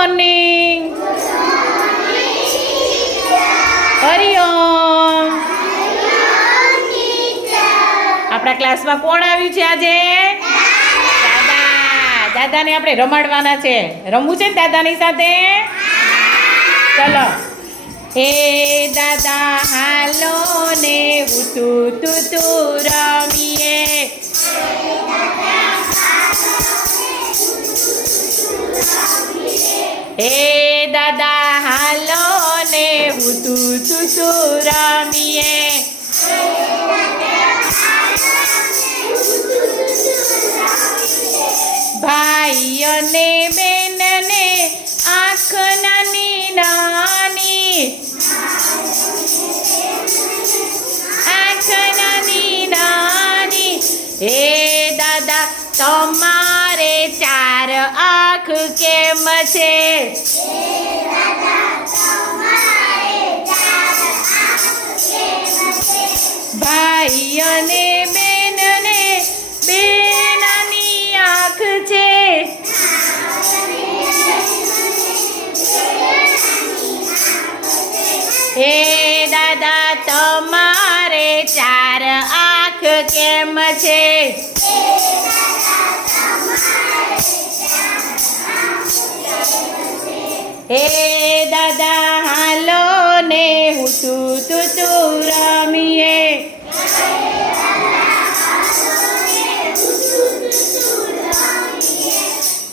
Morning Hariom આપણા ક્લાસમાં કોણ આવ્યું છે આજે? દાદા. દાદાને આપણે રમાડવાના છે. રમવું છે ને દાદાની સાથે? ચલો. હે દાદા, હાલો ને ઉતું તુ તુ રમીએ હે દાદા હાલો ને ઉતુ તુ તુ રમીએ ભાઈ અને બેનને આંખ નાની નાની આંખ નાની નાની હે દાદા તમારે ચાર આંખ કેમ છે? ભાઈ અને બેનને બેનાની આંખ છે. હે દાદા, તમારે ચાર આંખ કેમ છે? હે દાદા, હાલો ને હું તું તું તું રમીએ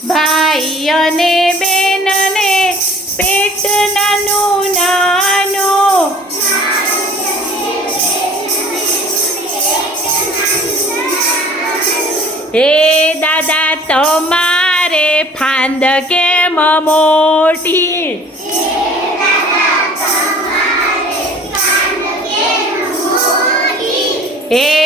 ભાઈ અને બેનને પેટ નાનું નાનું હે દાદા તમારે ફાંદ કેમ મોટી હે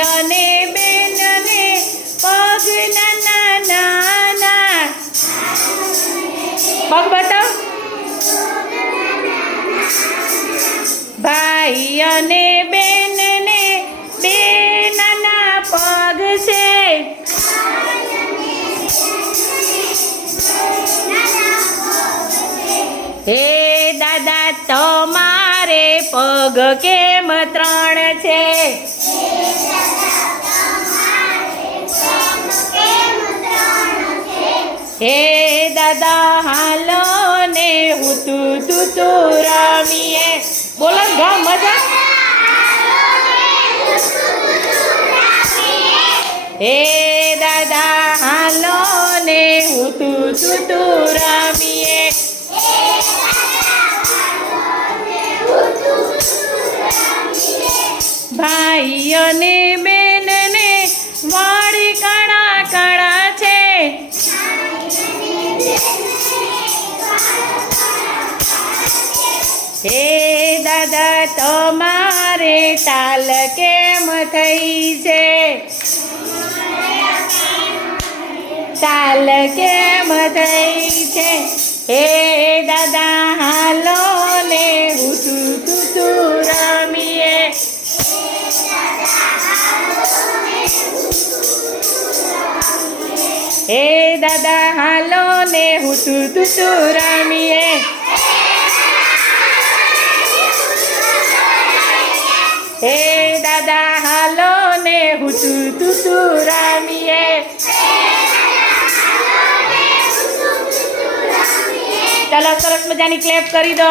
અને બેનને પગ નાના નાના પગ બતાવ. ભાઈ અને બેનને બે નાના પગ છે. હે દાદા, તમારે પગ કેમ ત્રણ છે? હે દાદા, હાલો ને હું તું તું તું રામીએ. બોલો ગા મજા. હે દાદા, હાલો ને હું તું તું તું રામીએ. ભાઈ અને હે દાદા, તમારે તાલ કેમ થઈ છે? તાલ કેમ થઈ છે? હે દાદા, હાલો ને હું તું રમીએ. હે દાદા, હાલો ને હું તું તું રમીએ. ને હું તું તું તું ચાલો સરસ મજાની ક્લેપ કરી દો.